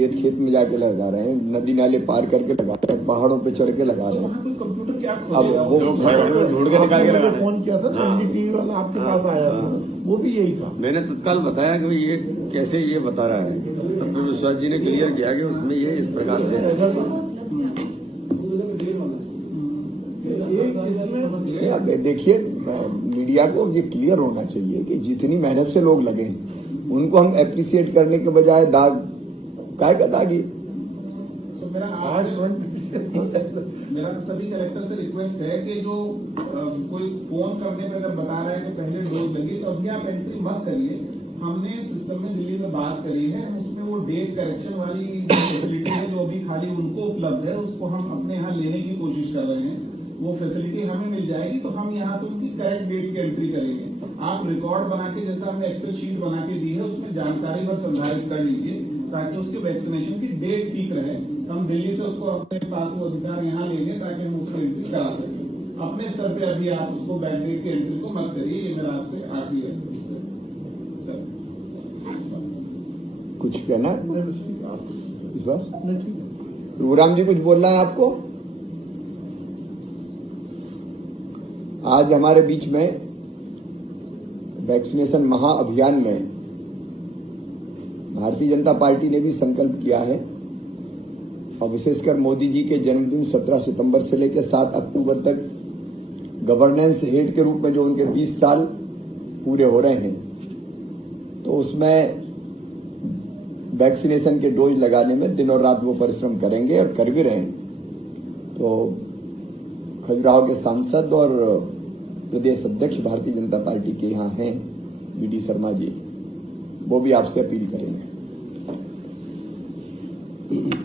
खेत खेत में जाके लगा रहे हैं, नदी नाले पार करके लगा रहे हैं, पहाड़ों पे चढ़ के लगा रहे हैं। कंप्यूटर क्या अब वो ढूंढ के निकाल के लगा फोन किया था एनडीटीवी वाला आपके पास आया था, वो भी यही था। मैंने तत्काल बताया कि ये कैसे ये बता रहा है, तब तो विश्वास जी ने क्लियर किया कि उसमें ये इस प्रकार से है। अब देखिए, मीडिया को ये क्लियर होना चाहिए कि जितनी मेहनत से लोग लगे उनको हम एप्रिसिएट करने के बजाय दाग काय का दागी। तो मेरा सभी कलेक्टर से रिक्वेस्ट है कि जो कोई फोन करने पर अगर बता रहा है कि पहले डोज लगी तो अभी आप एंट्री मत करिए। हमने सिस्टम में दिल्ली में बात करी है, उसमें वो डेट करेक्शन वाली फैसिलिटी है जो अभी खाली उनको उपलब्ध है, उसको हम अपने यहाँ लेने की कोशिश कर रहे हैं। वो फैसिलिटी हमें मिल जाएगी तो हम यहाँ से उनकी करेक्ट डेट की एंट्री करेंगे। आप रिकॉर्ड बना के, जैसा हमने एक्सेल शीट बना के दी है, उसमें जानकारी बस संधारित कर लीजिए ताकि उसके वैक्सीनेशन की डेट ठीक रहे। हम दिल्ली से उसको अपने पास वो अधिकार यहाँ लेंगे ताकि हम उसको एंट्री करा सकें। अपने स्तर पे अभी आप उसको बैकडेट की एंट्री को मत करिए, ये मेरा आपसे आखिरी है। सर कुछ कहना इस बार? रूराम जी कुछ बोलना है आपको? आज हमारे बीच में वैक्सीनेशन महाअभियान में भारतीय जनता पार्टी ने भी संकल्प किया है और विशेषकर मोदी जी के जन्मदिन 17 सितंबर से लेकर 7 अक्टूबर तक गवर्नेंस हेड के रूप में जो उनके 20 साल पूरे हो रहे हैं, तो उसमें वैक्सीनेशन के डोज लगाने में दिन और रात वो परिश्रम करेंगे और कर भी रहे हैं। तो खजुराहो के सांसद और प्रदेश अध्यक्ष भारतीय जनता पार्टी के यहाँ हैं वीडी शर्मा जी, वो भी आपसे अपील करेंगे।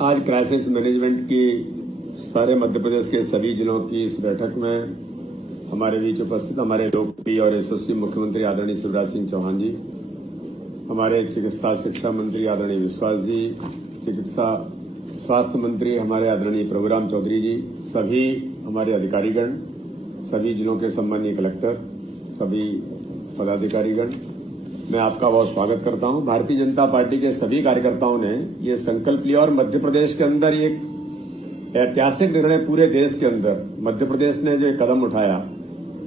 आज क्राइसिस मैनेजमेंट की सारे मध्य प्रदेश के सभी जिलों की इस बैठक में हमारे बीच उपस्थित हमारे लोकप्रिय और यशस्वी मुख्यमंत्री आदरणीय शिवराज सिंह चौहान जी, हमारे चिकित्सा शिक्षा मंत्री आदरणीय विश्वास जी, चिकित्सा स्वास्थ्य मंत्री हमारे आदरणीय प्रभुराम चौधरी जी, सभी हमारे अधिकारीगण, सभी जिलों के सम्मानीय कलेक्टर, सभी पदाधिकारीगण, मैं आपका बहुत स्वागत करता हूं। भारतीय जनता पार्टी के सभी कार्यकर्ताओं ने ये संकल्प लिया और मध्य प्रदेश के अंदर एक ऐतिहासिक निर्णय, पूरे देश के अंदर मध्य प्रदेश ने जो कदम उठाया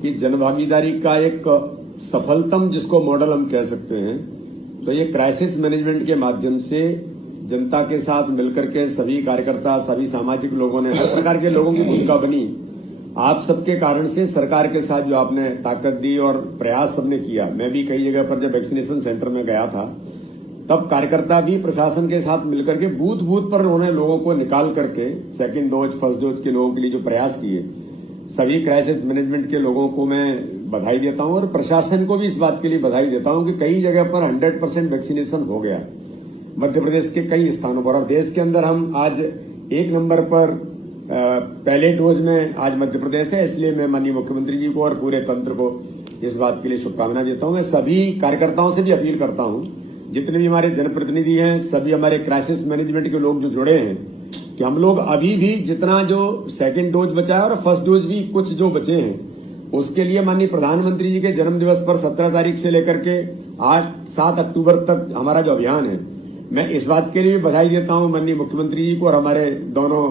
कि जनभागीदारी का एक सफलतम जिसको मॉडल हम कह सकते हैं, तो ये क्राइसिस मैनेजमेंट के माध्यम से जनता के साथ मिलकर के सभी कार्यकर्ता, सभी सामाजिक लोगों ने, हर प्रकार के लोगों की भूमिका बनी। आप सबके कारण से सरकार के साथ जो आपने ताकत दी और प्रयास सबने किया, मैं भी कई जगह पर जब वैक्सीनेशन सेंटर में गया था तब कार्यकर्ता भी प्रशासन के साथ मिलकर के बूथ बूथ पर उन्होंने लोगों को निकाल करके सेकंड डोज, फर्स्ट डोज के लोगों के लिए जो प्रयास किए, सभी क्राइसिस मैनेजमेंट के लोगों को मैं बधाई देता हूं और प्रशासन को भी इस बात के लिए बधाई देता हूं कि कई जगह पर 100% वैक्सीनेशन हो गया मध्य प्रदेश के कई स्थानों पर। और देश के अंदर हम आज 1 नंबर पर पहले डोज में आज मध्य प्रदेश है, इसलिए मैं माननीय मुख्यमंत्री जी को और पूरे तंत्र को इस बात के लिए शुभकामनाएं देता हूं। मैं सभी कार्यकर्ताओं से भी अपील करता हूं, जितने भी हमारे जनप्रतिनिधि हैं, सभी हमारे क्राइसिस मैनेजमेंट के लोग जो जुड़े हैं, कि हम लोग अभी भी जितना जो सेकंड डोज बचा है और फर्स्ट डोज भी कुछ जो बचे हैं, उसके लिए माननीय प्रधानमंत्री जी के जन्म दिवस पर 17 तारीख से लेकर के आज 7 अक्टूबर तक हमारा जो अभियान है, मैं इस बात के लिए भी बधाई देता हूं माननीय मुख्यमंत्री जी को और हमारे दोनों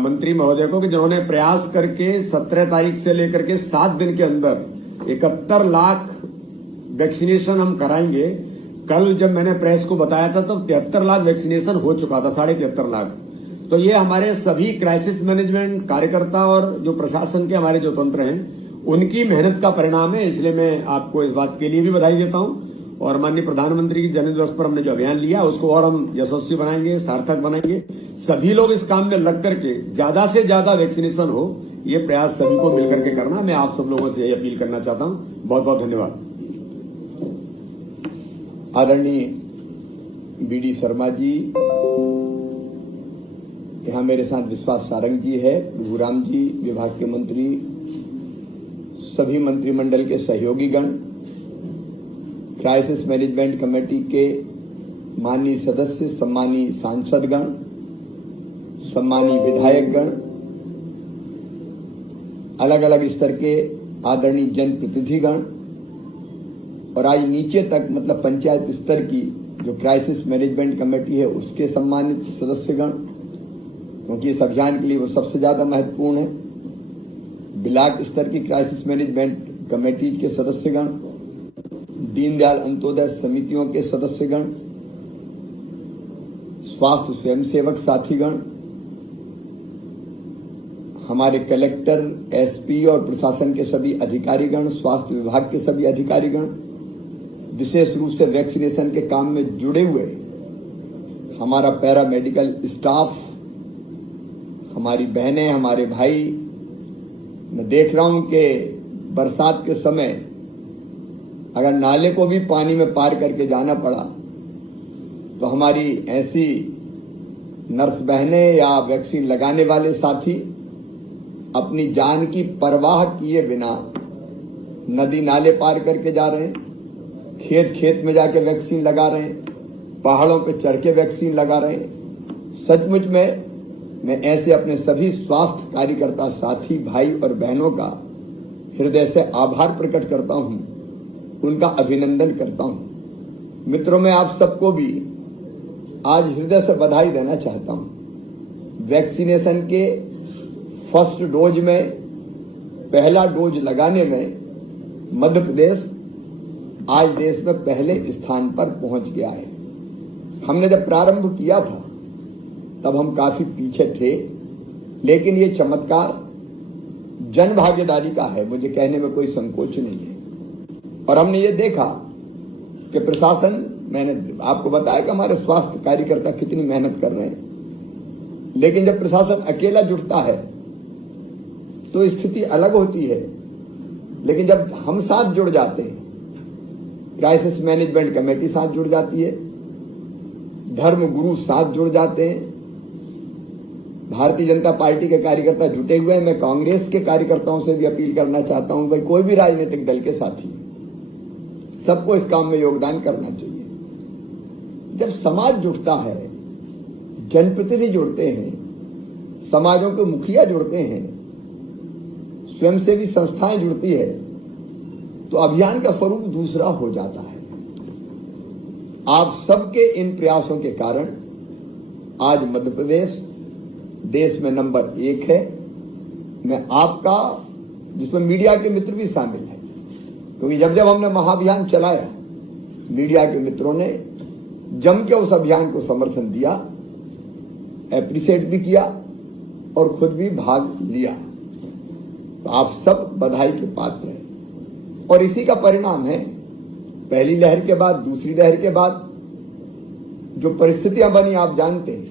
मंत्री महोदय को कि जिन्होंने प्रयास करके 17 तारीख से लेकर के 7 दिन के अंदर 71 लाख वैक्सीनेशन हम कराएंगे। कल जब मैंने प्रेस को बताया था तो 73 लाख वैक्सीनेशन हो चुका था, 73.5 लाख। तो ये हमारे सभी क्राइसिस मैनेजमेंट कार्यकर्ता और जो प्रशासन के हमारे जो तंत्र हैं, उनकी मेहनत का परिणाम है। इसलिए मैं आपको इस बात के लिए भी बधाई देता हूं और माननीय प्रधानमंत्री की जन्मदिवस पर हमने जो अभियान लिया उसको और हम यशस्वी बनाएंगे, सार्थक बनाएंगे। सभी लोग इस काम में लग करके ज्यादा से ज्यादा वैक्सीनेशन हो, ये प्रयास सभी को मिलकर के करना, मैं आप सब लोगों से यही अपील करना चाहता हूं। बहुत बहुत धन्यवाद। आदरणीय वीडी शर्मा जी, यहाँ मेरे साथ विश्वास सारंग जी है, प्रभुराम जी विभाग के मंत्री, सभी मंत्रिमंडल के सहयोगीगण, क्राइसिस मैनेजमेंट कमेटी के माननीय सदस्य, सम्मानीय सांसदगण, सम्मानीय विधायकगण, अलग अलग स्तर के आदरणीय जनप्रतिनिधिगण और आज नीचे तक मतलब पंचायत स्तर की जो क्राइसिस मैनेजमेंट कमेटी है उसके सम्मानित सदस्यगण, क्योंकि इस अभियान के लिए वो सबसे ज्यादा महत्वपूर्ण है। ब्लॉक स्तर की क्राइसिस मैनेजमेंट कमेटी के सदस्यगण, दीनदयाल अंत्योदय समितियों के सदस्यगण, स्वास्थ्य स्वयंसेवक साथीगण, हमारे कलेक्टर, एसपी और प्रशासन के सभी अधिकारीगण, स्वास्थ्य विभाग के सभी अधिकारीगण, विशेष रूप से वैक्सीनेशन के काम में जुड़े हुए हमारा पैरा मेडिकल स्टाफ, हमारी बहनें, हमारे भाई। मैं देख रहा हूं कि बरसात के समय अगर नाले को भी पानी में पार करके जाना पड़ा तो हमारी ऐसी नर्स बहनें या वैक्सीन लगाने वाले साथी अपनी जान की परवाह किए बिना नदी नाले पार करके जा रहे हैं, खेत खेत में जाके वैक्सीन लगा रहे हैं, पहाड़ों पे चढ़ के वैक्सीन लगा रहे हैं। सचमुच में मैं ऐसे अपने सभी स्वास्थ्य कार्यकर्ता साथी भाई और बहनों का हृदय से आभार प्रकट करता हूं, उनका अभिनंदन करता हूं। मित्रों, मैं आप सबको भी आज हृदय से बधाई देना चाहता हूं। वैक्सीनेशन के फर्स्ट डोज में, पहला डोज लगाने में मध्य प्रदेश आज देश में पहले स्थान पर पहुंच गया है। हमने जब प्रारंभ किया था तब हम काफी पीछे थे, लेकिन ये चमत्कार जन भागीदारी का है, मुझे कहने में कोई संकोच नहीं है। और हमने ये देखा कि प्रशासन, मैंने आपको बताया कि हमारे स्वास्थ्य कार्यकर्ता कितनी मेहनत कर रहे हैं, लेकिन जब प्रशासन अकेला जुटता है तो स्थिति अलग होती है। लेकिन जब हम साथ जुड़ जाते हैं, क्राइसिस मैनेजमेंट कमेटी साथ जुड़ जाती है, धर्म गुरु साथ जुड़ जाते हैं, भारतीय जनता पार्टी के कार्यकर्ता जुटे हुए हैं। मैं कांग्रेस के कार्यकर्ताओं से भी अपील करना चाहता हूं, भाई कोई भी राजनीतिक दल के साथी, सबको इस काम में योगदान करना चाहिए। जब समाज जुटता है, जनप्रतिनिधि जुड़ते हैं, समाजों के मुखिया जुड़ते हैं, स्वयंसेवी संस्थाएं जुड़ती है, तो अभियान का स्वरूप दूसरा हो जाता है। आप सबके इन प्रयासों के कारण आज मध्य प्रदेश देश में नंबर 1 है। मैं आपका, जिसमें मीडिया के मित्र भी शामिल हैं, क्योंकि जब जब हमने महाअभियान चलाया, मीडिया के मित्रों ने जम के उस अभियान को समर्थन दिया, एप्रिशिएट भी किया और खुद भी भाग लिया। तो आप सब बधाई के पात्र हैं। और इसी का परिणाम है, पहली लहर के बाद, दूसरी लहर के बाद जो परिस्थितियां बनी आप जानते हैं,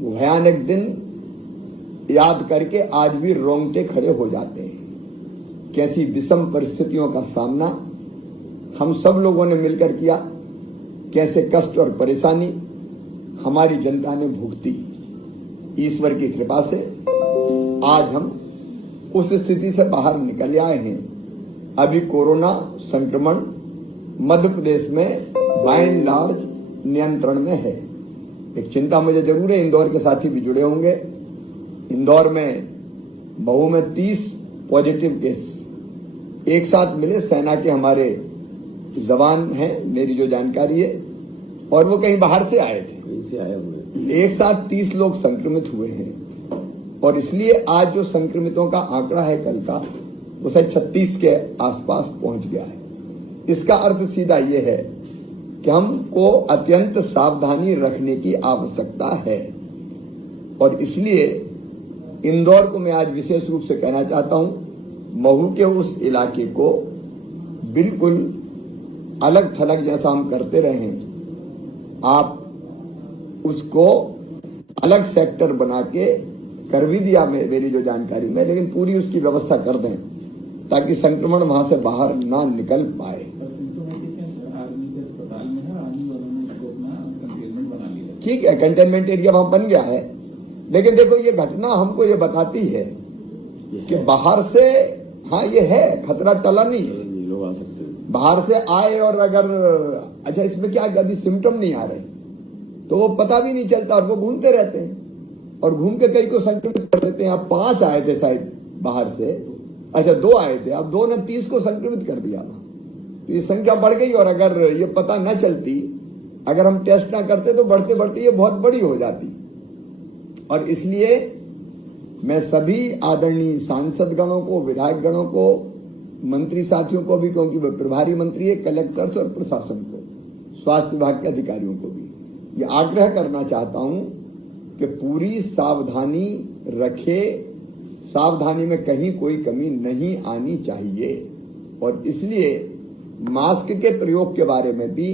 वो भयानक दिन याद करके आज भी रोंगटे खड़े हो जाते हैं। कैसी विषम परिस्थितियों का सामना हम सब लोगों ने मिलकर किया, कैसे कष्ट और परेशानी हमारी जनता ने भुगती। ईश्वर की कृपा से आज हम उस स्थिति से बाहर निकल आए हैं। अभी कोरोना संक्रमण मध्य प्रदेश में बाय एंड लार्ज नियंत्रण में है। एक चिंता मुझे जरूर है, इंदौर के साथी भी जुड़े होंगे। इंदौर में महू में 30 पॉजिटिव केस एक साथ मिले। सेना के हमारे जवान हैं, मेरी जो जानकारी है, और वो कहीं बाहर से आए थे, कहीं से आए हुए। एक साथ 30 लोग संक्रमित हुए हैं। और इसलिए आज जो संक्रमितों का आंकड़ा है कल का, वो शायद 36 के आसपास पहुंच गया है। इसका अर्थ सीधा ये है कि हमको अत्यंत सावधानी रखने की आवश्यकता है। और इसलिए इंदौर को मैं आज विशेष रूप से कहना चाहता हूं, महू के उस इलाके को बिल्कुल अलग थलग जैसा हम करते रहे, आप उसको अलग सेक्टर बना के कर भी दिया मेरी जो जानकारी में, लेकिन पूरी उसकी व्यवस्था कर दें ताकि संक्रमण वहां से बाहर ना निकल पाए। ठीक है, कंटेनमेंट एरिया वहां बन गया है, लेकिन देखो ये घटना हमको ये बताती है कि बाहर से, हाँ ये है, खतरा टला नहीं है, लोग आ सकते हैं बाहर से आए। और अगर अच्छा इसमें क्या, अभी सिम्टम नहीं आ रहे तो वो पता भी नहीं चलता और वो घूमते रहते हैं और घूम के कई को संक्रमित कर देते हैं। अब 5 आए थे शायद बाहर से, अच्छा 2 आए थे, अब 2 ने 30 को संक्रमित कर दिया। तो ये संख्या बढ़ गई। और अगर ये पता न चलती अगर हम टेस्ट ना करते तो बढ़ते बढ़ते ये बहुत बड़ी हो जाती। और इसलिए मैं सभी आदरणीय सांसद गणों को, विधायक गणों को, मंत्री साथियों को भी, क्योंकि वे प्रभारी मंत्री है, कलेक्टर्स और प्रशासन को, स्वास्थ्य विभाग के अधिकारियों को भी ये आग्रह करना चाहता हूं कि पूरी सावधानी रखे, सावधानी में कहीं कोई कमी नहीं आनी चाहिए। और इसलिए मास्क के प्रयोग के बारे में भी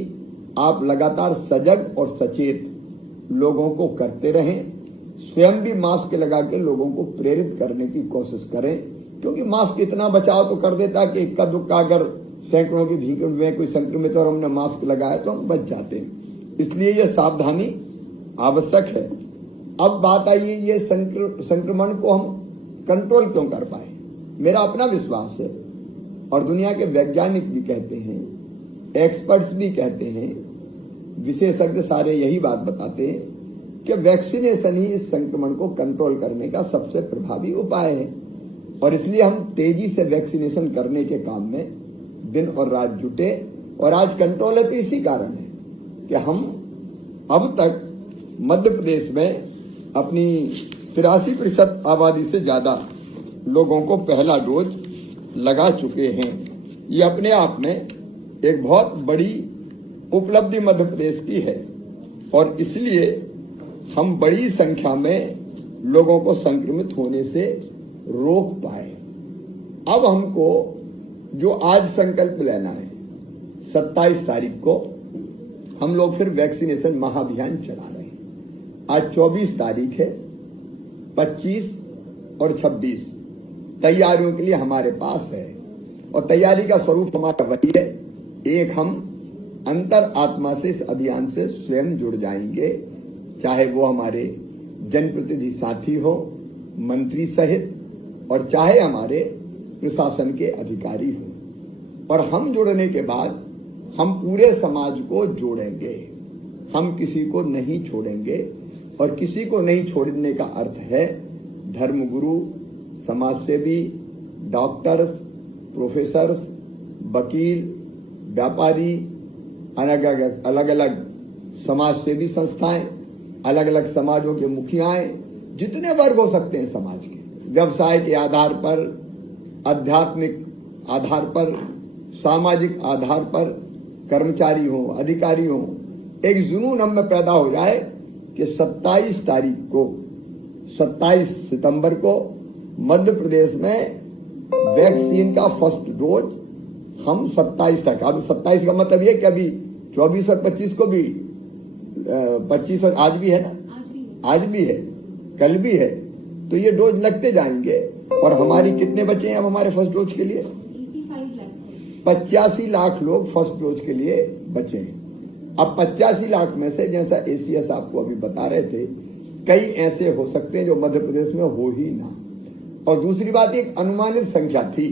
आप लगातार सजग और सचेत लोगों को करते रहें। स्वयं भी मास्क लगा के लोगों को प्रेरित करने की कोशिश करें, क्योंकि मास्क इतना बचाव तो कर देता है कि इक्का दुक्का अगर सैकड़ों की भीड़ में कोई संक्रमित और हमने मास्क लगाया तो हम बच जाते हैं। इसलिए यह सावधानी आवश्यक है। अब बात आई है ये संक्रमण को हम कंट्रोल क्यों कर पाए। मेरा अपना विश्वास है और दुनिया के वैज्ञानिक भी कहते हैं, एक्सपर्ट्स भी कहते हैं, विशेषज्ञ सारे यही बात बताते हैं कि वैक्सीनेशन ही इस संक्रमण को कंट्रोल करने का सबसे प्रभावी उपाय है। और इसलिए हम तेजी से वैक्सीनेशन करने के काम में दिन और रात जुटे। और आज कंट्रोल है तो इसी कारण है कि हम अब तक मध्य प्रदेश में अपनी 83% आबादी से ज्यादा लोगों को पहला डोज लगा चुके हैं। ये अपने आप में एक बहुत बड़ी उपलब्धि मध्य प्रदेश की है और इसलिए हम बड़ी संख्या में लोगों को संक्रमित होने से रोक पाए। अब हमको जो आज संकल्प लेना है, 27 तारीख को हम लोग फिर वैक्सीनेशन महाअभियान चला रहे हैं। आज 24 तारीख है, 25 और 26 तैयारियों के लिए हमारे पास है। और तैयारी का स्वरूप हमारा वही है, एक हम अंतर आत्मा से इस अभियान से स्वयं जुड़ जाएंगे, चाहे वो हमारे जनप्रतिनिधि साथी हो, मंत्री सहित, और चाहे हमारे प्रशासन के अधिकारी हो। और हम जुड़ने के बाद हम पूरे समाज को जोड़ेंगे, हम किसी को नहीं छोड़ेंगे। और किसी को नहीं छोड़ने का अर्थ है धर्मगुरु, समाजसेवी, डॉक्टर्स, प्रोफेसर्स, वकील, व्यापारी, अलग अलग समाजसेवी संस्थाएं, अलग अलग समाजों के मुखियाएं, जितने वर्ग हो सकते हैं समाज के, व्यवसाय के आधार पर, आध्यात्मिक आधार पर, सामाजिक आधार पर, कर्मचारी हो, अधिकारी हो, एक जुनून हम में पैदा हो जाए कि 27 तारीख को, 27 सितंबर को मध्य प्रदेश में वैक्सीन का फर्स्ट डोज हम 27 तक, अब 27 का मतलब ये कि अभी 24 और 25 को भी 25 और आज भी है ना, आज भी है, कल भी है, तो ये डोज लगते जाएंगे। और हमारी कितने बचे हैं अब हमारे फर्स्ट डोज के लिए? 85 लाख लोग फर्स्ट डोज के लिए बचे हैं। अब 85 लाख में से, जैसा एसीएस आपको अभी बता रहे थे, कई ऐसे हो सकते हैं जो मध्य प्रदेश में हो ही ना। और दूसरी बात, एक अनुमानित संख्या थी,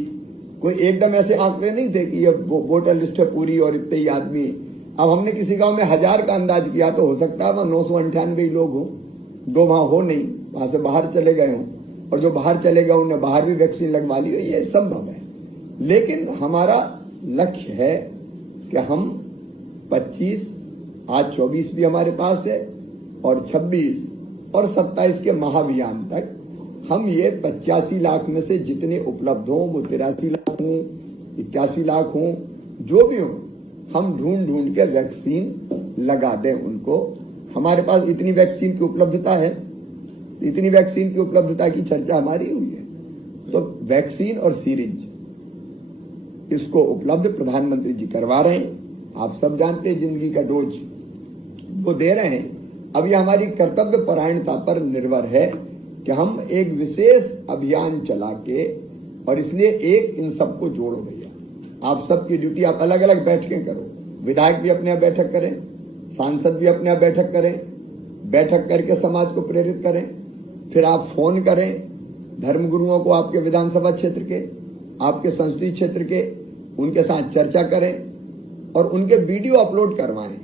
कोई एकदम ऐसे आंकड़े नहीं थे कि ये वोटर लिस्ट है पूरी और इतने ही आदमी। अब हमने किसी गांव में 1000 का अंदाज किया तो हो सकता है वहां 998 लोग हों, 2 वहां हो नहीं, वहां से बाहर चले गए हों, और जो बाहर चले गए उन्हें बाहर भी वैक्सीन लगवा ली हो, ये संभव है। लेकिन हमारा लक्ष्य है कि हम 25, आज 24 भी हमारे पास है, और 26 और 27 के महाअभियान तक हम ये 85 लाख में से जितने उपलब्ध हों, वो 83 लाख हों, 81 लाख हों, जो भी हों, हम ढूंढ ढूंढ के वैक्सीन लगा दें उनको। हमारे पास इतनी वैक्सीन की उपलब्धता है, इतनी वैक्सीन की उपलब्धता की चर्चा हमारी हुई है। तो वैक्सीन और सीरिंज इसको उपलब्ध प्रधानमंत्री जी करवा रहे हैं। आप सब जानते हैं जिंदगी का डोज वो दे रहे हैं। अब ये हमारी कर्तव्य परायणता पर निर्भर है कि हम एक विशेष अभियान चला के, और इसलिए एक इन सबको जोड़ो भैया। आप सबकी ड्यूटी, आप अलग अलग बैठकें करो, विधायक भी अपने यहाँ बैठक करें, सांसद भी अपने यहाँ बैठक करें, बैठक करके समाज को प्रेरित करें। फिर आप फोन करें धर्मगुरुओं को, आपके विधानसभा क्षेत्र के, आपके संसदीय क्षेत्र के, उनके साथ चर्चा करें और उनके वीडियो अपलोड करवाएं,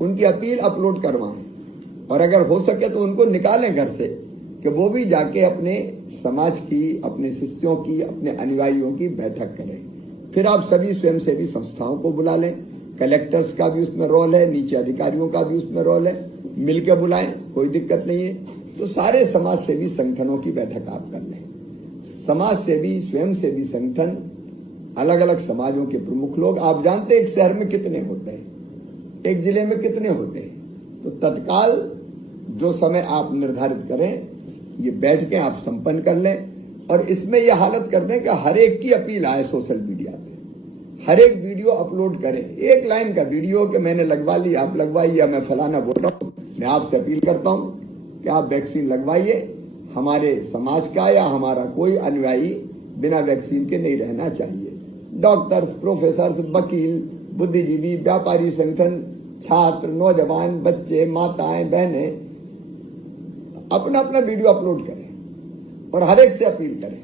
उनकी अपील अपलोड करवाएं, और अगर हो सके तो उनको निकालें घर से कि वो भी जाके अपने समाज की, अपने शिष्यों की, अपने अनुयायियों की बैठक करें। फिर आप सभी स्वयंसेवी संस्थाओं को बुला लें, कलेक्टर्स का भी उसमें रोल है, नीचे अधिकारियों का भी उसमें रोल है, मिलके बुलाएं, कोई दिक्कत नहीं है। तो सारे समाज सेवी संगठनों की बैठक आप कर लें। समाज सेवी, स्वयं सेवी संगठन, अलग अलग समाजों के प्रमुख लोग, आप जानते हैं एक शहर में कितने होते हैं, एक जिले में कितने होते हैं, तो तत्काल जो समय आप निर्धारित करें, ये बैठकें आप संपन्न कर लें और इसमें यह हालत कर दें कि हर एक की अपील आए सोशल मीडिया पे, हर एक वीडियो अपलोड करें, एक लाइन का वीडियो कि मैंने लगवा ली, आप लगवाइए, या मैं फलाना बोल रहा हूं, मैं आपसे अपील करता हूं कि आप वैक्सीन लगवाइए। हमारे समाज का या हमारा कोई अनुयायी बिना वैक्सीन के नहीं रहना चाहिए। डॉक्टर्स, प्रोफेसर, वकील, बुद्धिजीवी, व्यापारी संगठन, छात्र, नौजवान, बच्चे, माताएं, बहनें अपना अपना वीडियो अपलोड करें और हर एक से अपील करें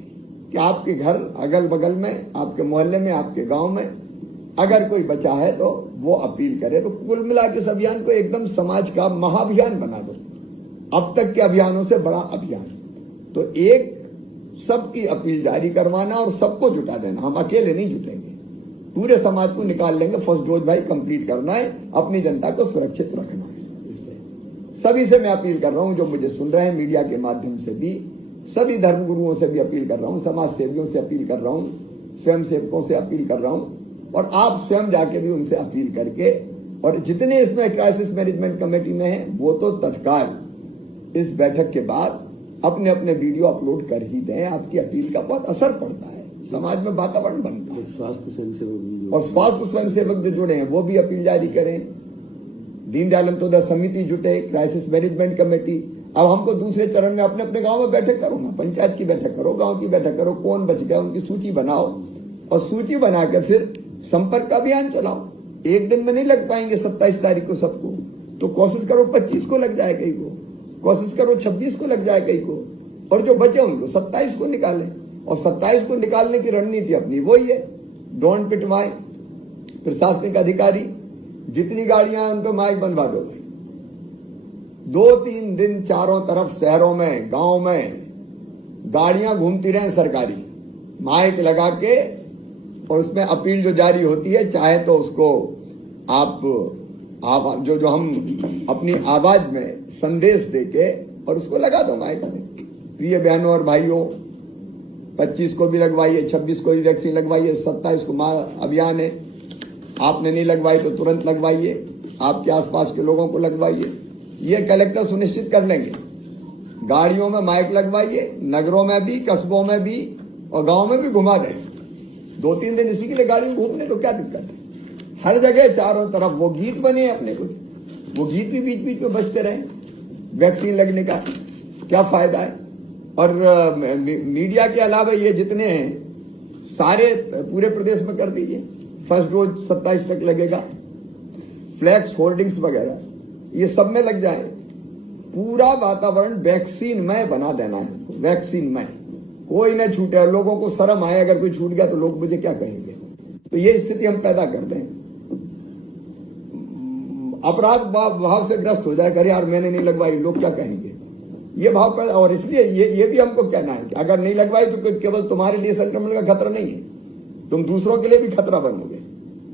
कि आपके घर अगल बगल में, आपके मोहल्ले में, आपके गांव में अगर कोई बचा है तो वो अपील करे। तो कुल मिला के इस अभियान को एकदम समाज का महाअभियान बना दो, अब तक के अभियानों से बड़ा अभियान। तो एक सबकी अपील जारी करवाना और सबको जुटा देना, हम अकेले नहीं जुटेंगे, पूरे समाज को निकाल लेंगे। फर्स्ट डोज भाई कंप्लीट करना है, अपनी जनता को सुरक्षित रखना है। इससे सभी से मैं अपील कर रहा हूं, जो मुझे सुन रहे हैं मीडिया के माध्यम से भी, सभी धर्मगुरुओं से भी अपील कर रहा हूं, समाज सेवियों से अपील कर रहा हूं, स्वयं सेवकों से अपील कर रहा हूं, और आप स्वयं जाके भी उनसे अपील करके, और जितने इसमें क्राइसिस मैनेजमेंट कमेटी में हैं वो तो तत्काल इस बैठक के बाद अपने अपने वीडियो अपलोड कर ही दें। आपकी अपील का बहुत असर पड़ता है, समाज में वातावरण बनता है। स्वास्थ्य स्वयंसेवक और स्वास्थ्य स्वयंसेवक जो जुड़े हैं वो भी अपील जारी करें। दीनदयाल अंत्योदय समिति जुटे, क्राइसिस मैनेजमेंट कमेटी। अब हमको दूसरे चरण में अपने अपने गांव में बैठक करो ना, पंचायत की बैठक करो, गांव की बैठक करो, कौन बच गया उनकी सूची बनाओ, और सूची बना के फिर संपर्क का अभियान चलाओ। एक दिन में नहीं लग पाएंगे 27 तारीख को सबको, तो कोशिश करो 25 को लग जाए कहीं को, कोशिश करो 26 को लग जाए कहीं को, और जो बचे उनको 27 को निकालें। और 27 को निकालने की रणनीति अपनी वही है, डोंट पिटवाए। प्रशासनिक अधिकारी जितनी गाड़ियां उन पर माइक बनवा दो भाई, 2-3 दिन चारों तरफ शहरों में, गांव में गाड़ियां घूमती रहें सरकारी, माइक लगा के, और उसमें अपील जो जारी होती है, चाहे तो उसको आप जो हम अपनी आवाज में संदेश देके और उसको लगा दो माइक में। प्रिय बहनों और भाइयों, 25 को भी लगवाइए, 26 को भी वैक्सीन लगवाइए, 27 को अभियान है, आपने नहीं लगवाई तो तुरंत लगवाइए, आपके आसपास के लोगों को लगवाइए। ये कलेक्टर सुनिश्चित कर लेंगे। गाड़ियों में माइक लगवाइए, नगरों में भी, कस्बों में भी और गांव में भी घुमा दें। 2-3 दिन इसी के लिए गाड़ी में घूमने, तो क्या दिक्कत है। हर जगह चारों तरफ वो गीत बने अपने को, वो गीत भी बीच बीच में बजते रहे। वैक्सीन लगने का क्या फायदा है। और मीडिया के अलावा ये जितने हैं सारे पूरे प्रदेश में कर दीजिए। फर्स्ट डोज 27 तक लगेगा, फ्लैक्स होर्डिंग्स वगैरह ये सब में लग जाए। पूरा वातावरण वैक्सीन में बना देना है, वैक्सीन में कोई न छूटे। लोगों को शर्म आए, अगर कोई छूट गया तो लोग मुझे क्या कहेंगे। तो ये स्थिति हम पैदा कर दें, अपराध भाव से ग्रस्त हो जाए, अरे यार मैंने नहीं लगवाई, लोग क्या कहेंगे, ये भाव पैदा। और इसलिए ये भी हमको कहना है कि अगर नहीं लगवाई तो केवल तुम्हारे लिए संक्रमण का खतरा नहीं है, तुम दूसरों के लिए भी खतरा बनोगे।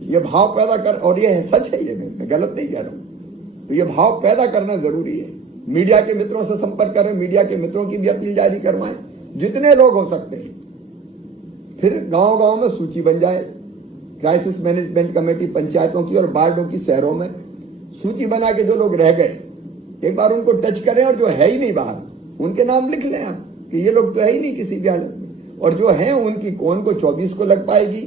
ये भाव पैदा कर, और ये सच है, ये मैं गलत नहीं कह रहा हूं। तो ये भाव पैदा करना जरूरी है। मीडिया के मित्रों से संपर्क करें, मीडिया के मित्रों की भी अपील जारी करवाएं, जितने लोग हो सकते हैं। फिर गांव गांव में सूची बन जाए, क्राइसिस मैनेजमेंट कमेटी पंचायतों की और वार्डों की, शहरों में सूची बना के जो लोग रह गए एक बार उनको टच करें, और जो है ही नहीं बाहर उनके नाम लिख लें आप कि ये लोग तो है ही नहीं किसी भी हालत में। और जो हैं उनकी कौन को 24 को लग पाएगी,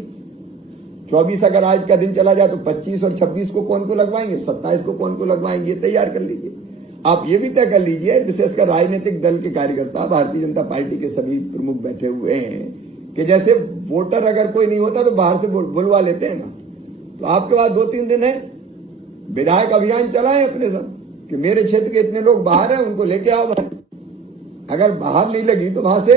24 अगर आज का दिन चला जाए तो 25 और 26 को कौन को लगवाएंगे, 27 को कौन को लगवाएंगे, तैयार कर लीजिए। आप ये भी तय कर लीजिए, विशेषकर राजनीतिक दल के कार्यकर्ता, भारतीय जनता पार्टी के सभी प्रमुख बैठे हुए हैं, कि जैसे वोटर अगर कोई नहीं होता तो बाहर से बुलवा लेते हैं ना। तो आपके पास 2-3 दिन है, विधायक अभियान चलाएं अपने सब कि मेरे क्षेत्र के इतने लोग बाहर हैं, उनको लेके आओ भाई। अगर बाहर नहीं लगी तो वहां से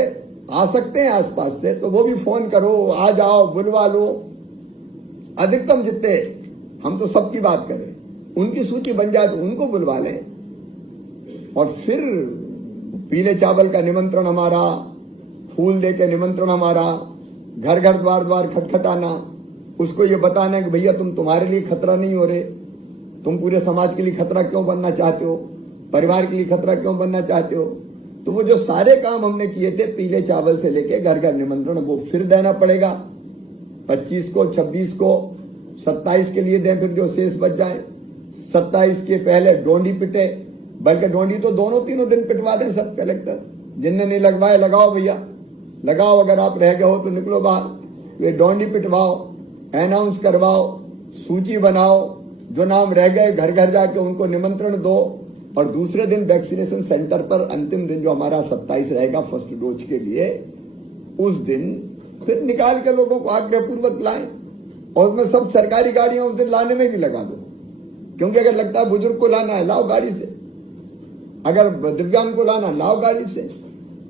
आ सकते हैं आसपास से, तो वो भी फोन करो, आ जाओ, बुलवा लो। अधिकतम जितने, हम तो सबकी बात करें, उनकी सूची बन जाए तो उनको बुलवा लें। और फिर पीले चावल का निमंत्रण हमारा, फूल दे के निमंत्रण हमारा, घर घर द्वार द्वार खटखटाना, उसको ये बताना है कि भैया तुम्हारे लिए खतरा नहीं हो रहे, तुम पूरे समाज के लिए खतरा क्यों बनना चाहते हो, परिवार के लिए खतरा क्यों बनना चाहते हो। तो वो जो सारे काम हमने किए थे, पीले चावल से लेके घर घर निमंत्रण, वो फिर देना पड़ेगा। 25 को, 26 को, 27 के लिए दें, फिर जो शेष बच जाए। 27 के पहले डोंडी पिटे, बल्कि डोंडी तो दोनों तीनों दिन पिटवा दें सब कलेक्टर। जिनने नहीं लगवाए लगाओ भैया, लगाओ। अगर आप रह गए हो तो निकलो बाहर। ये डोंडी पिटवाओ, अनाउंस करवाओ, सूची बनाओ, जो नाम रह गए घर घर जाके उनको निमंत्रण दो। और दूसरे दिन वैक्सीनेशन सेंटर पर अंतिम दिन जो हमारा 27 रहेगा फर्स्ट डोज के लिए, उस दिन फिर निकाल के लोगों को आग्रहपूर्वक लाएं। और उसमें सब सरकारी गाड़ियां उस दिन लाने में भी लगा दो, क्योंकि अगर लगता है बुजुर्ग को लाना है लाओ गाड़ी से, अगर दिव्यांग को लाना लाओ गाड़ी से।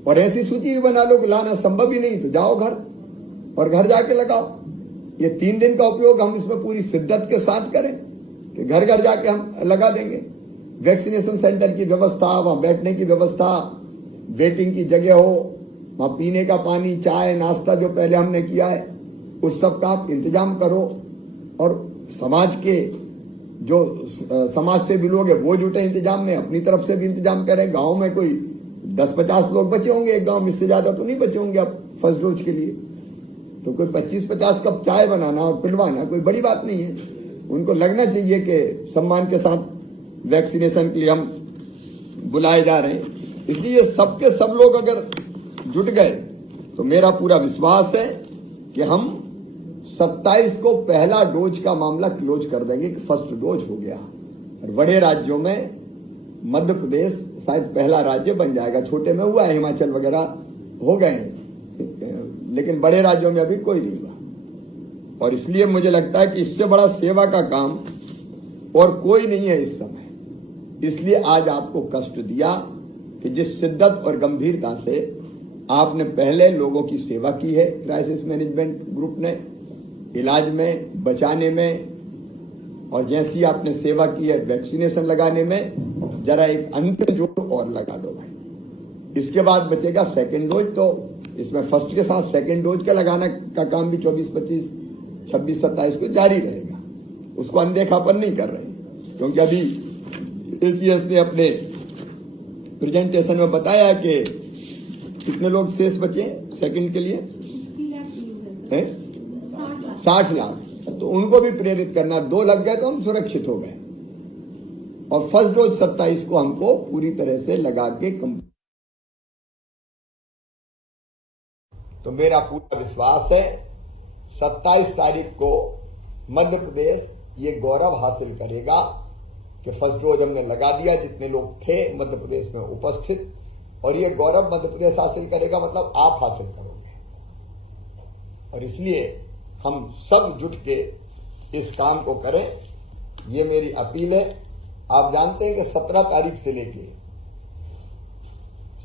और ऐसी सूची भी बना लो कि लाना संभव ही नहीं तो जाओ घर, और घर जाके लगाओ। ये 3 दिन का उपयोग हम इसमें पूरी शिद्दत के साथ करें कि घर घर जाके हम लगा देंगे। वैक्सीनेशन सेंटर की व्यवस्था, वहां बैठने की व्यवस्था, वेटिंग की जगह हो, वहां पीने का पानी, चाय, नाश्ता जो पहले हमने किया है उस सब का आप इंतजाम करो। और समाज के जो समाज से भी लोग हैं वो जुटे इंतजाम में, अपनी तरफ से भी इंतजाम करें। गांव में कोई 10-50 लोग बचे होंगे, एक गांव में, इससे ज्यादा तो नहीं बचे होंगे अब फर्स्ट डोज के लिए। तो कोई 25-50 कप चाय बनाना और पिलवाना कोई बड़ी बात नहीं है। उनको लगना चाहिए कि सम्मान के साथ वैक्सीनेशन के लिए हम बुलाए जा रहे हैं। इसलिए सबके सब लोग अगर जुट गए तो मेरा पूरा विश्वास है कि हम 27 को पहला डोज का मामला क्लोज कर देंगे कि फर्स्ट डोज हो गया। और बड़े राज्यों में मध्य प्रदेश शायद पहला राज्य बन जाएगा। छोटे में हुआ है, हिमाचल वगैरह हो गए हैं, लेकिन बड़े राज्यों में अभी कोई नहीं हुआ। और इसलिए मुझे लगता है कि इससे बड़ा सेवा का काम और कोई नहीं है इस समय। इसलिए आज आपको कष्ट दिया कि जिस शिद्दत और गंभीरता से आपने पहले लोगों की सेवा की है क्राइसिस मैनेजमेंट ग्रुप ने, इलाज में, बचाने में, और जैसी आपने सेवा की है वैक्सीनेशन लगाने में, जरा एक अंतिम जोड़ और लगा दो भाई। इसके बाद बचेगा सेकेंड डोज। तो इसमें फर्स्ट के साथ सेकेंड डोज का लगाना का काम भी 24, 25, 26, 27 को जारी रहेगा। उसको अनदेखापन नहीं कर रहे, क्योंकि अभी एसीएस ने अपने प्रेजेंटेशन में बताया कि कितने लोग शेष बचे सेकंड के लिए, 60 लाख। तो उनको भी प्रेरित करना, 2 लग गए तो हम सुरक्षित हो गए। और फर्स्ट डोज 27 को हमको पूरी तरह से लगा के तो मेरा पूरा विश्वास है 27 तारीख को मध्य प्रदेश ये गौरव हासिल करेगा कि फर्स्ट डोज हमने लगा दिया, जितने लोग थे मध्य प्रदेश में उपस्थित। और ये गौरव मध्य प्रदेश हासिल करेगा, मतलब आप हासिल करोगे। और इसलिए हम सब जुट के इस काम को करें, ये मेरी अपील है। आप जानते हैं कि 17 तारीख से लेके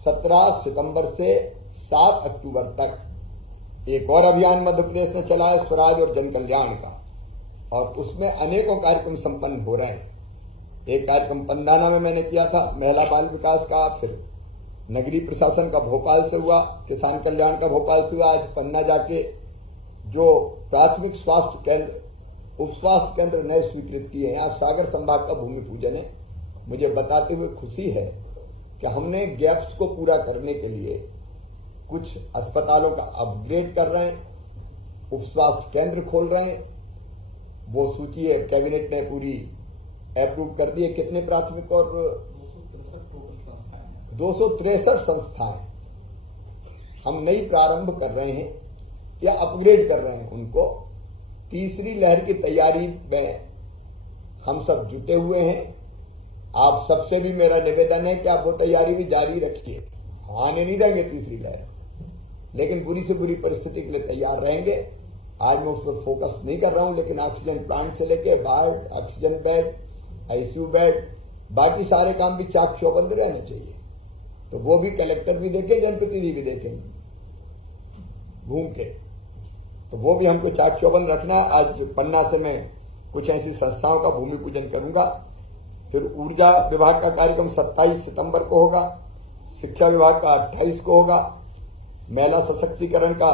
17 सितंबर से 7 अक्टूबर तक एक और अभियान मध्य प्रदेश ने चलाया, स्वराज और जन कल्याण का। और उसमें अनेकों कार्यक्रम संपन्न हो रहे हैं। एक कार्यक्रम पंदाना में मैंने किया था, महिला बाल विकास का, फिर नगरीय प्रशासन का भोपाल से हुआ, किसान कल्याण का भोपाल से हुआ। आज पन्ना जाके जो प्राथमिक स्वास्थ्य केंद्र, उप स्वास्थ्य केंद्र नए स्वीकृत किए हैं, यहाँ सागर संभाग का भूमि पूजन है। मुझे बताते हुए खुशी है कि हमने गैप्स को पूरा करने के लिए कुछ अस्पतालों का अपग्रेड कर रहे हैं, उप स्वास्थ्य केंद्र खोल रहे हैं। वो सूची है, कैबिनेट ने पूरी अप्रूव कर दी है। कितने प्राथमिक और 263 संस्थाएं हम नई प्रारंभ कर रहे हैं या अपग्रेड कर रहे हैं उनको। तीसरी लहर की तैयारी में हम सब जुटे हुए हैं। आप सबसे भी मेरा निवेदन है कि आप वो तैयारी भी जारी रखिए। आने नहीं देंगे तीसरी लहर, लेकिन बुरी से बुरी परिस्थिति के लिए तैयार रहेंगे। आज मैं उस पर फोकस नहीं कर रहा हूं, लेकिन ऑक्सीजन प्लांट से लेके बाहर ऑक्सीजन बेड, आईसीयू बेड, बाकी सारे काम भी चाक चौबंद रहने चाहिए। तो वो भी कलेक्टर भी देखें, जनप्रतिनिधि भी देखें घूम के, तो वो भी हमको चाक चौबंद रखना। आज पन्ना से मैं कुछ ऐसी संस्थाओं का भूमि पूजन करूंगा। फिर ऊर्जा विभाग का कार्यक्रम 27 सितंबर को होगा, शिक्षा विभाग का 28 को होगा, महिला सशक्तिकरण का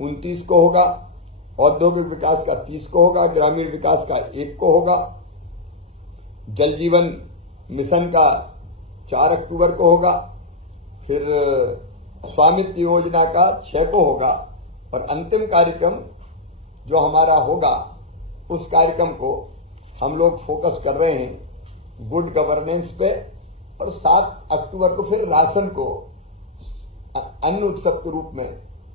29 को होगा, औद्योगिक विकास का 30 को होगा, ग्रामीण विकास का 1 को होगा, जल जीवन मिशन का 4 अक्टूबर को होगा, फिर स्वामित्व योजना का 6 को होगा, और अंतिम कार्यक्रम जो हमारा होगा उस कार्यक्रम को हम लोग फोकस कर रहे हैं गुड गवर्नेंस पे, और 7 अक्टूबर को फिर राशन को अन्न उत्सव के रूप में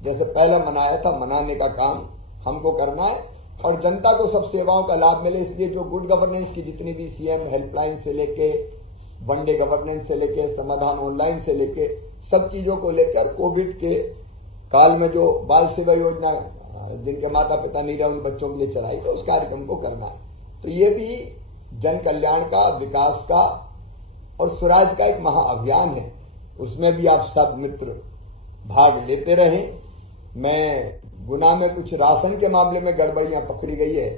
जैसे पहले मनाया था मनाने का काम हमको करना है, और जनता को सब सेवाओं का लाभ मिले। इसलिए जो गुड गवर्नेंस की जितनी भी सीएम हेल्पलाइन से लेके वनडे गवर्नेंस से लेके समाधान ऑनलाइन से लेके सब चीजों को लेकर कोविड के काल में जो बाल सेवा योजना जिनके माता पिता नहीं रहे उन बच्चों के लिए चलाई, तो उस कार्यक्रम को करना है। तो ये भी जन कल्याण का, विकास का और स्वराज का एक महाअभियान है। उसमें भी आप सब मित्र भाग लेते रहें। मैं गुना में कुछ राशन के मामले में गड़बड़ियां पकड़ी गई है,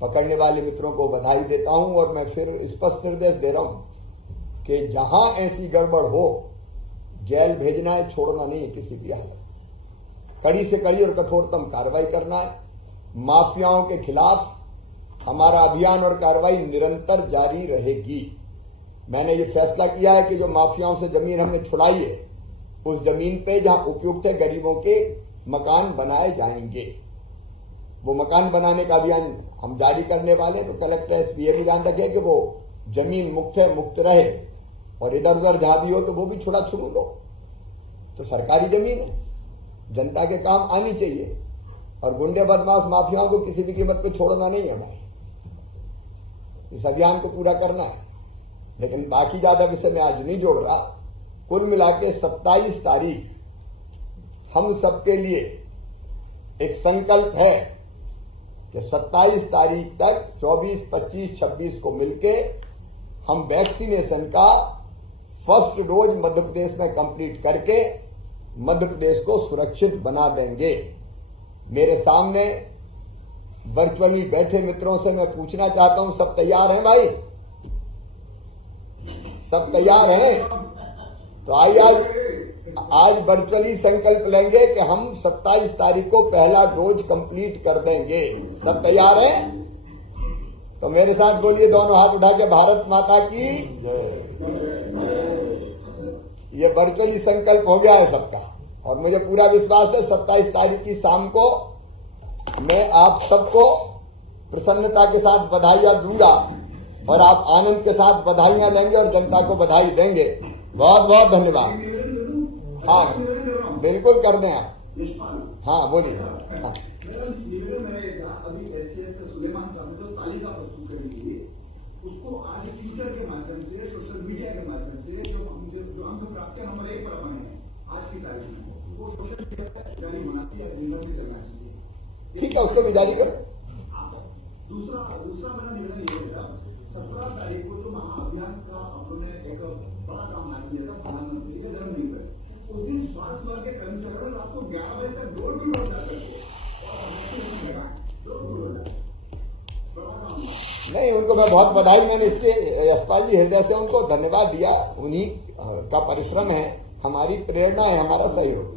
पकड़ने वाले मित्रों को बधाई देता हूं, और मैं फिर स्पष्ट निर्देश दे रहा हूं कि जहां ऐसी गड़बड़ हो जेल भेजना है, छोड़ना नहीं है किसी भी हालत। कड़ी से कड़ी और कठोरतम कार्रवाई करना है। माफियाओं के खिलाफ हमारा अभियान और कार्रवाई निरंतर जारी रहेगी। मैंने ये फैसला किया है कि जो माफियाओं से जमीन हमने छुड़ाई है उस जमीन पे जहां उपयुक्त है गरीबों के मकान बनाए जाएंगे। वो मकान बनाने का अभियान हम जारी करने वाले हैं। तो कलेक्टर एसपी ये भी ध्यान रखे कि वो जमीन मुक्त है, मुक्त रहे, और इधर उधर जहां भी हो तो वो भी छुड़ा छुड़ू लो। तो सरकारी जमीन है, जनता के काम आनी चाहिए, और गुंडे बदमाश माफियाओं को किसी भी कीमत पे छोड़ना नहीं है। हमारे इस अभियान को पूरा करना है। लेकिन बाकी ज्यादा विषय में आज नहीं जोड़ रहा। कुल मिला के 27 तारीख हम सबके लिए एक संकल्प है कि 27 तारीख तक 24, 25, 26 को मिलके हम वैक्सीनेशन का फर्स्ट डोज मध्य प्रदेश में कंप्लीट करके मध्य प्रदेश को सुरक्षित बना देंगे। मेरे सामने वर्चुअली बैठे मित्रों से मैं पूछना चाहता हूं, सब तैयार हैं भाई? सब तैयार हैं? तो आइए आज वर्चुअली संकल्प लेंगे कि हम 27 तारीख को पहला डोज कंप्लीट कर देंगे। सब तैयार हैं? तो मेरे साथ बोलिए, दोनों हाथ उठा के, भारत माता की। ये वर्चुअली संकल्प हो गया है सबका, और मुझे पूरा विश्वास है 27 तारीख की शाम को मैं आप सबको प्रसन्नता के साथ बधाइयां दूंगा, और आप आनंद के साथ बधाइयां लेंगे और जनता को बधाई देंगे। बहुत बहुत धन्यवाद। हाँ बिल्कुल कर दें आप। हाँ बोलिए। हाँ उसको आज ट्विटर के माध्यम से, सोशल मीडिया के माध्यम से जो हम प्राप्त नंबर 1 पर बने हैं आज की तारीख में, वो सोशल मीडिया जारी होना चाहिए, निगम से चलना चाहिए। ठीक है, उसको भी जारी कर। दूसरा मेरा निवेदन ये था, 17 तारीख को जो महाअभियान का उन्होंने एक बड़ा काम हाथ लिया था प्रधानमंत्री के जन्मदिन पर, उस दिन स्वास्थ्य विभाग के कर्मचारियों ने आपको 11 बजे तक डोर टू डोर जाकर नहीं, उनको मैं बहुत बधाई, मैंने इसके यशपाल जी हृदय से उनको धन्यवाद दिया। उन्हीं का परिश्रम है, हमारी प्रेरणा है, हमारा सहयोग।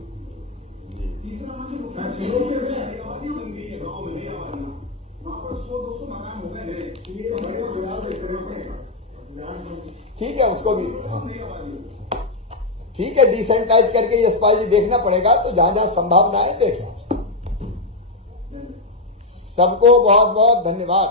ठीक है, उसको भी हाँ ठीक है, डिसेंट्राइज करके यशपाल जी देखना पड़ेगा। तो जहां जहां संभावना है देखें। सबको बहुत बहुत धन्यवाद।